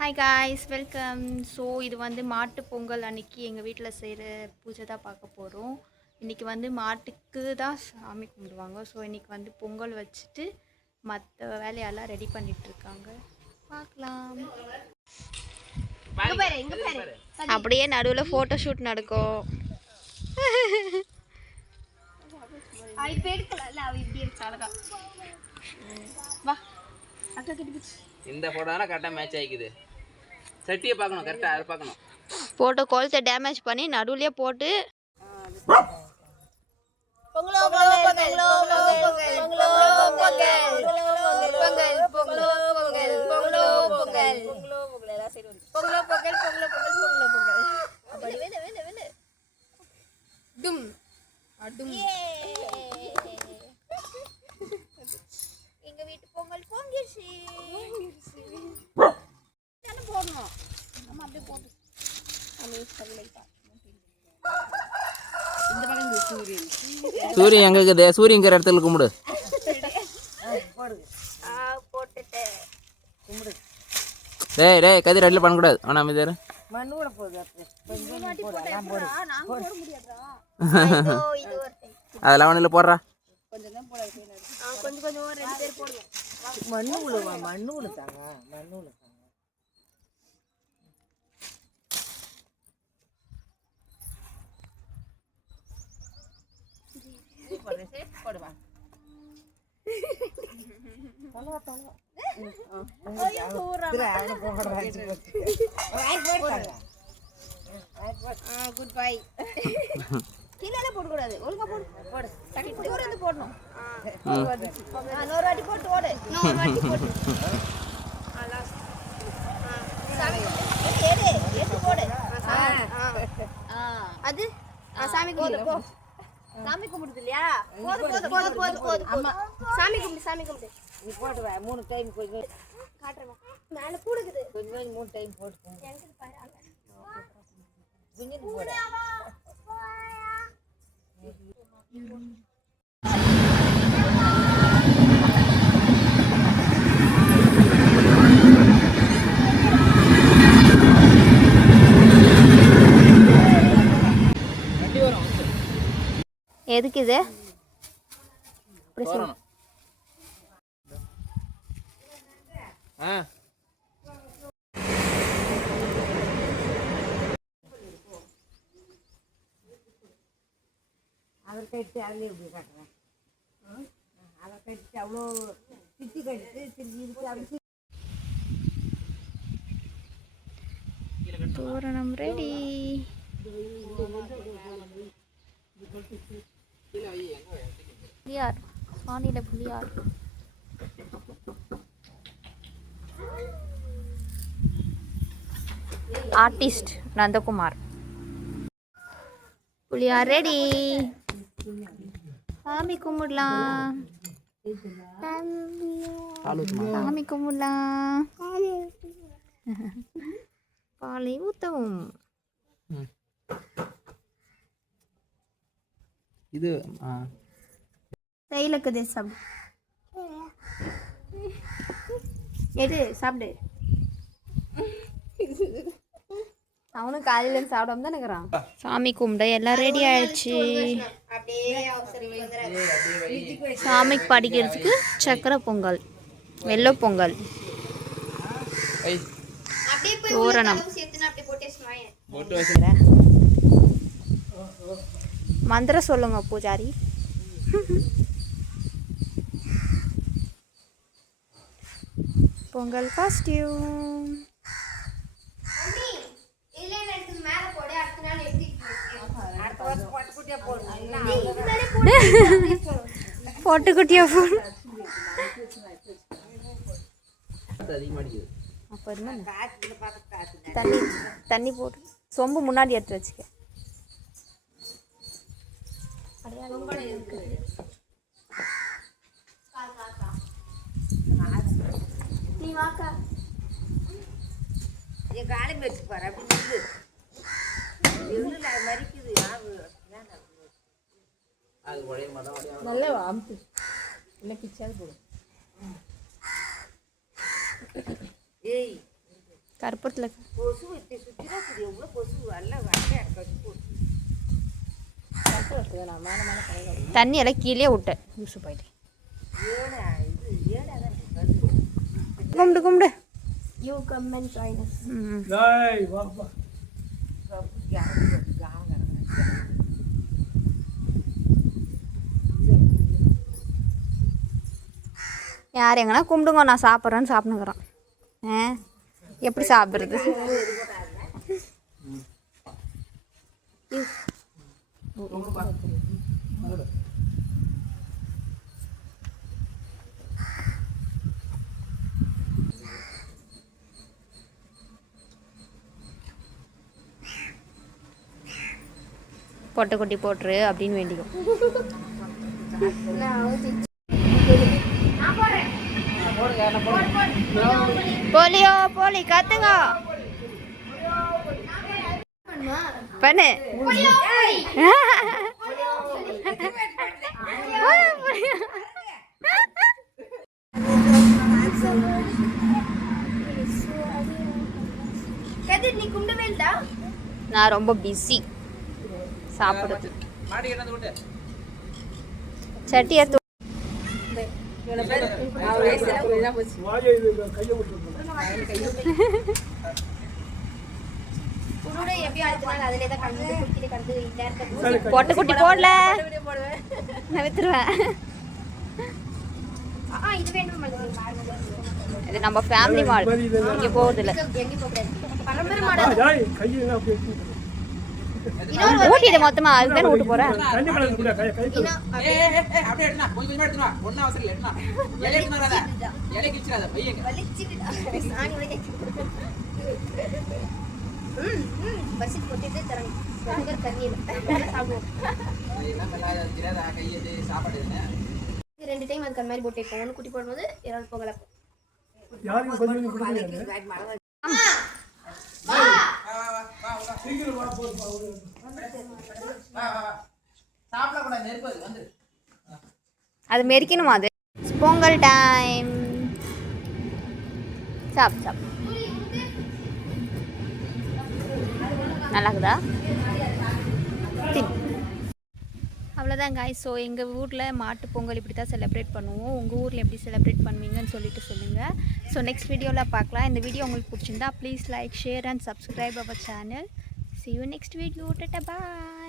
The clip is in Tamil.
ஹாய் காய்ஸ் வெல்கம் ஸோ இது வந்து மாட்டு பொங்கல் அன்னைக்கு எங்கள் வீட்டில் செய்கிற பூஜை தான் பார்க்க போகிறோம் இன்றைக்கி வந்து மாட்டுக்கு தான் சாமி கும்பிடுவாங்க. ஸோ இன்றைக்கி வந்து பொங்கல் வச்சுட்டு மற்ற வேலையெல்லாம் ரெடி பண்ணிகிட்ருக்காங்க பார்க்கலாம். அப்படியே நடுவில் ஃபோட்டோ ஷூட் நடக்கும் இந்த ஃபோட்டோ தானே கரெக்டாக மேட்ச் ஆகிக்குது சட்டியை பார்க்கணும் கரெக்டாக அதை பார்க்கணும்? போட்டோ கோலத்தை டேமேஜ் பண்ணி நடுவுலயே போட்டு. எங்க வீட்டு பொங்கல் பொங்கிருச்சு தானே போடணும் நம்ம அப்படியே போட்டு சூரியன் எங்க இருக்குது சூரியங்கிற இடத்துல கும்பிடு. டேய் டேய் கதிர் அடியில் பண்ணக்கூடாது. ஆனால் அமைதியாரு இதோ அதெல்லாம் ஒன்றில் போடுறா. ஆ, கொஞ்சம் கொஞ்சம் ஒரு ரெண்டு பேர் போடுங்க மண்ணு மண்ணு உழுத்தாங்க மண்ணு உழுத்தாங்க குட் பை கீழே போடக்கூடாது ஒழுங்கா போடு போடு டக்கு தூரம் இருந்து போடணும் இன்னொரு வாட்டி போட்டு ஓடு இன்னொரு வாட்டி போட்டு ஆ, last. ஆ, சாமி கும்பிடு. எடு, எடுத்து போடு ஆ, அது ஆ, சாமி போ சாமி கும்பிடுது இல்லையா போது போது போது போது போது அம்மா. சாமி கும்பிடு சாமி கும்பிடு. நீ போட்டு வா மூணு டைம் கொஞ்சம். காட்டுறேன் மேலே கூடுக்குது. கொஞ்சம் கொஞ்சம் மூணு டைம் போட்டு எனக்கு பாரு. குஞ்சிட்டு போட. எதுக்கு இது? அதை கட்டிட்டு அதுலேயே இப்படி காட்டுறேன்? அதை கட்டிட்டு அவ்வளோ சுற்றி கட்டிட்டு திருப்பி இருக்கு அப்படி தோரணம் ரெடி புளியார் சாணியில புளியார் ஆர்டிஸ்ட் நந்தகுமார். புளியார் ரெடி சாமி கும்பிடலாம். சாமி கும்பிடலாம். பாலை ஊத்தவும். இது ஆ. தைலக்குது சாப்பிடு எடு சாப்பிடு. அவனும் காலையில இருந்து சாப்பிடாம தான் இருக்கிறான். சாமி கும்பிட எல்லாம் ரெடி ஆயிடுச்சு. சாமிக்கு படிக்கிறதுக்கு சக்கரை பொங்கல் வெள்ளை பொங்கல். தோரணம். போட்டு வச்சு மந்திரம் சொல்லுங்க பூஜாரி. பொங்கல் காஸ்டியூம் பொட்டுக்குட்டியா அப்போ காற்று தண்ணி தண்ணி போட்டு. சொம்பு முன்னாடி எடுத்து வச்சுக்க. நீ வாக்கா என் காலை வச்சு பாரு அப்படி இருந்து எவ்வளோ மறிக்குது நல்லா அமுத்து இல்லை பிச்சாது போடும் ஏய் கற்பூரத்தில் கொசு சுற்றினா இது எவ்வளோ கொசு வரல எனக்கு போட்டு தண்ணி எல்லாம் கீழே விட்டேன் யூஸ் போயிட்டு. கும்பிடு கும்பிடு. யார் எங்கன்னா கும்பிடுங்க நான் சாப்பிட்றேன்னு சாப்பிடுங்கிறோம் ஆ? எப்படி சாப்பிட்றது? பொட்டை குட்டி போட்டுரு அப்படின்னு வேண்டிக்கும். போலியோ போலி கத்துங்க. பண்ணு. நான் ரொம்ப பிஸி சாப்பிடுறது. மாடி என்ன விட்டு சட்டி எடுத்து குருட எப்பயும் அடுத்த நாள் அதிலே தான் கலந்து குடிக்கிட்டு கலந்து பொட்டை குட்டி போடல. நான் வித்துருவேன். ஆ இது வேணும் பாருங்க இது நம்ம ஃபேமிலி மால் இங்கே போகுது? இல்லை பரம்பரை ஊட்டிடு மொத்தமா. ஊட்டு போறேன். பசி போட்டுட்டு தரணும். சுகர் தண்ணியில் சாப்பிடுவோம். சாப்பாடு ரெண்டு டைம் அதுக்கு அந்த மாதிரி போட்டு இப்போ ஒன்று குட்டி போடும்போது இரண்டு பொங்கல் அப்போ வா வா வா. சாப்பிடக்கூடாது நெருப்பு அது வந்து. அது மெரிக்கணுமா அது? பொங்கல் டைம் சாப் சாப். நல்லா இருக்குதா தின் அவ்வளோதான் காய் ஸோ எங்கள் ஊரில் மாட்டு பொங்கல் இப்படி தான் செலிப்ரேட் பண்ணுவோம். உங்கள் ஊரில் எப்படி செலிப்ரேட் பண்ணுவீங்கன்னு சொல்லிட்டு சொல்லுங்கள் ஸோ நெக்ஸ்ட் வீடியோவில் பார்க்கலாம். இந்த வீடியோ உங்களுக்கு பிடிச்சிருந்தா please like share and subscribe our channel see you next video. Tata bye.